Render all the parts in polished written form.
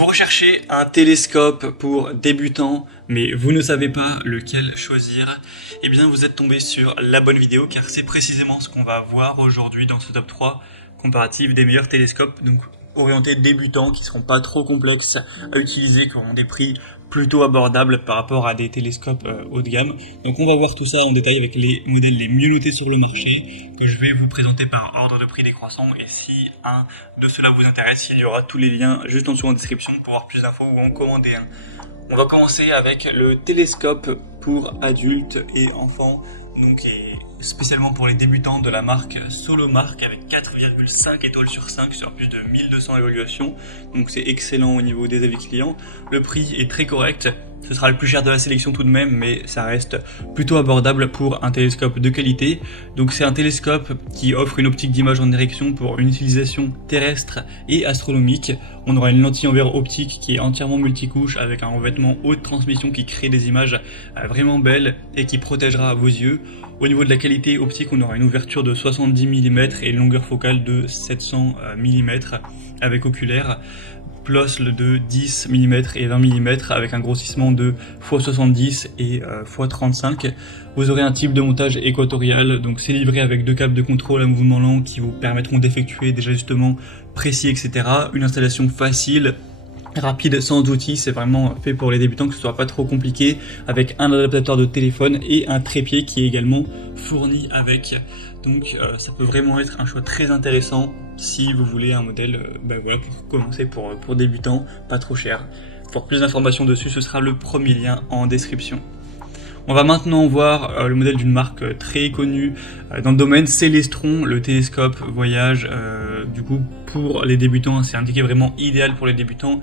Vous recherchez un télescope pour débutants, mais vous ne savez pas lequel choisir. Eh bien, vous êtes tombé sur la bonne vidéo, car c'est précisément ce qu'on va voir aujourd'hui dans ce top 3 comparatif des meilleurs télescopes, donc orientés débutants, qui ne seront pas trop complexes à utiliser, qui auront des prix plutôt abordables par rapport à des télescopes haut de gamme. Donc on va voir tout ça en détail avec les modèles les mieux notés sur le marché, que je vais vous présenter par ordre de prix décroissant. Et si un de cela vous intéresse, il y aura tous les liens juste en dessous en description pour avoir plus d'infos ou en commander un. On va commencer avec le télescope pour adultes et enfants, donc et spécialement pour les débutants de la marque Solomark, avec 4,5 étoiles sur 5 sur plus de 1200 évaluations, donc c'est excellent au niveau des avis clients. Le prix est très correct, ce sera le plus cher de la sélection tout de même, mais ça reste plutôt abordable pour un télescope de qualité. Donc c'est un télescope qui offre une optique d'image en direction pour une utilisation terrestre et astronomique. On aura une lentille en verre optique qui est entièrement multicouche avec un revêtement haute transmission qui crée des images vraiment belles et qui protégera vos yeux. Au niveau de la qualité optique, on aura une ouverture de 70 mm et une longueur focale de 700 mm avec oculaire, plus de 10 mm et 20 mm avec un grossissement de x70 et x35. Vous aurez un type de montage équatorial, donc c'est livré avec 2 câbles de contrôle à mouvement lent qui vous permettront d'effectuer des ajustements précis, etc. Une installation facile, rapide, sans outils, c'est vraiment fait pour les débutants, que ce soit pas trop compliqué, avec un adaptateur de téléphone et un trépied qui est également fourni avec. Donc ça peut vraiment être un choix très intéressant si vous voulez un modèle pour commencer pour débutants, pas trop cher. Pour plus d'informations dessus, ce sera le premier lien en description. On va maintenant voir le modèle d'une marque très connue dans le domaine, Celestron, le télescope voyage. Du coup, pour les débutants, c'est indiqué vraiment idéal pour les débutants.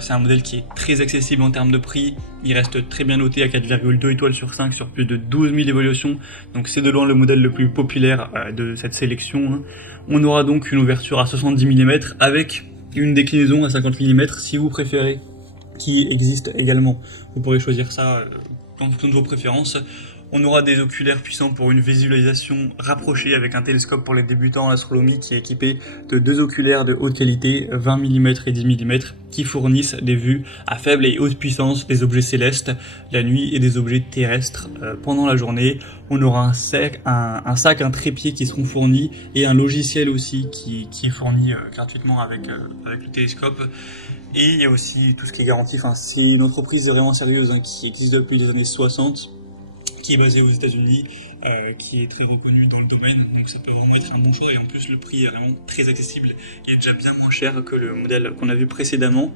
C'est un modèle qui est très accessible en termes de prix. Il reste très bien noté à 4,2 étoiles sur 5 sur plus de 12 000 évaluations. Donc c'est de loin le modèle le plus populaire de cette sélection. On aura donc une ouverture à 70 mm avec une déclinaison à 50 mm si vous préférez, qui existe également. Vous pourrez choisir ça en fonction de vos préférences. On aura des oculaires puissants pour une visualisation rapprochée avec un télescope pour les débutants en astronomie qui est équipé de 2 oculaires de haute qualité, 20 mm et 10 mm, qui fournissent des vues à faible et haute puissance des objets célestes la nuit et des objets terrestres pendant la journée. On aura un sac, un trépied qui seront fournis et un logiciel aussi qui est fourni gratuitement avec le télescope. Et il y a aussi tout ce qui est garanti. Enfin, c'est une entreprise vraiment sérieuse qui existe depuis les années 60, qui est basée aux États-Unis, qui est très reconnue dans le domaine. Donc ça peut vraiment être un bon choix. Et en plus, le prix est vraiment très accessible. Il est déjà bien moins cher que le modèle qu'on a vu précédemment.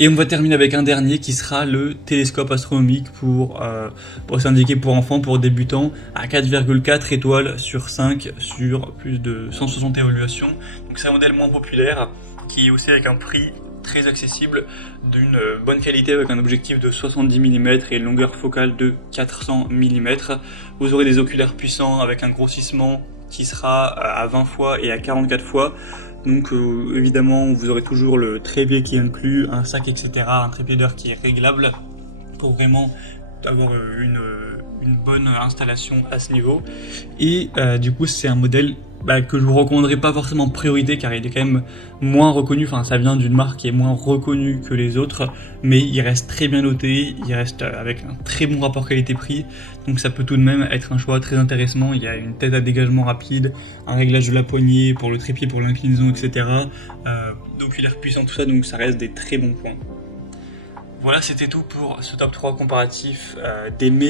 Et on va terminer avec un dernier qui sera le télescope astronomique pour s'indiquer pour enfants, pour débutants, à 4,4 étoiles sur 5 sur plus de 160 évaluations. Donc c'est un modèle moins populaire qui est aussi avec un prix très accessible, d'une bonne qualité avec un objectif de 70 mm et une longueur focale de 400 mm. Vous aurez des oculaires puissants avec un grossissement qui sera à 20 fois et à 44 fois. Donc évidemment vous aurez toujours le trépied qui est inclus, un sac, etc., un trépied d'heure qui est réglable pour vraiment avoir une bonne installation à ce niveau. Et du coup c'est un modèle que je vous recommanderais pas forcément en priorité, car il est quand même moins reconnu, enfin ça vient d'une marque qui est moins reconnue que les autres, mais il reste très bien noté, il reste avec un très bon rapport qualité-prix, donc ça peut tout de même être un choix très intéressant. Il y a une tête à dégagement rapide, un réglage de la poignée pour le trépied, pour l'inclinaison, etc. D'oculaires puissants, tout ça, donc ça reste des très bons points. Voilà, c'était tout pour ce top 3 comparatif des meilleurs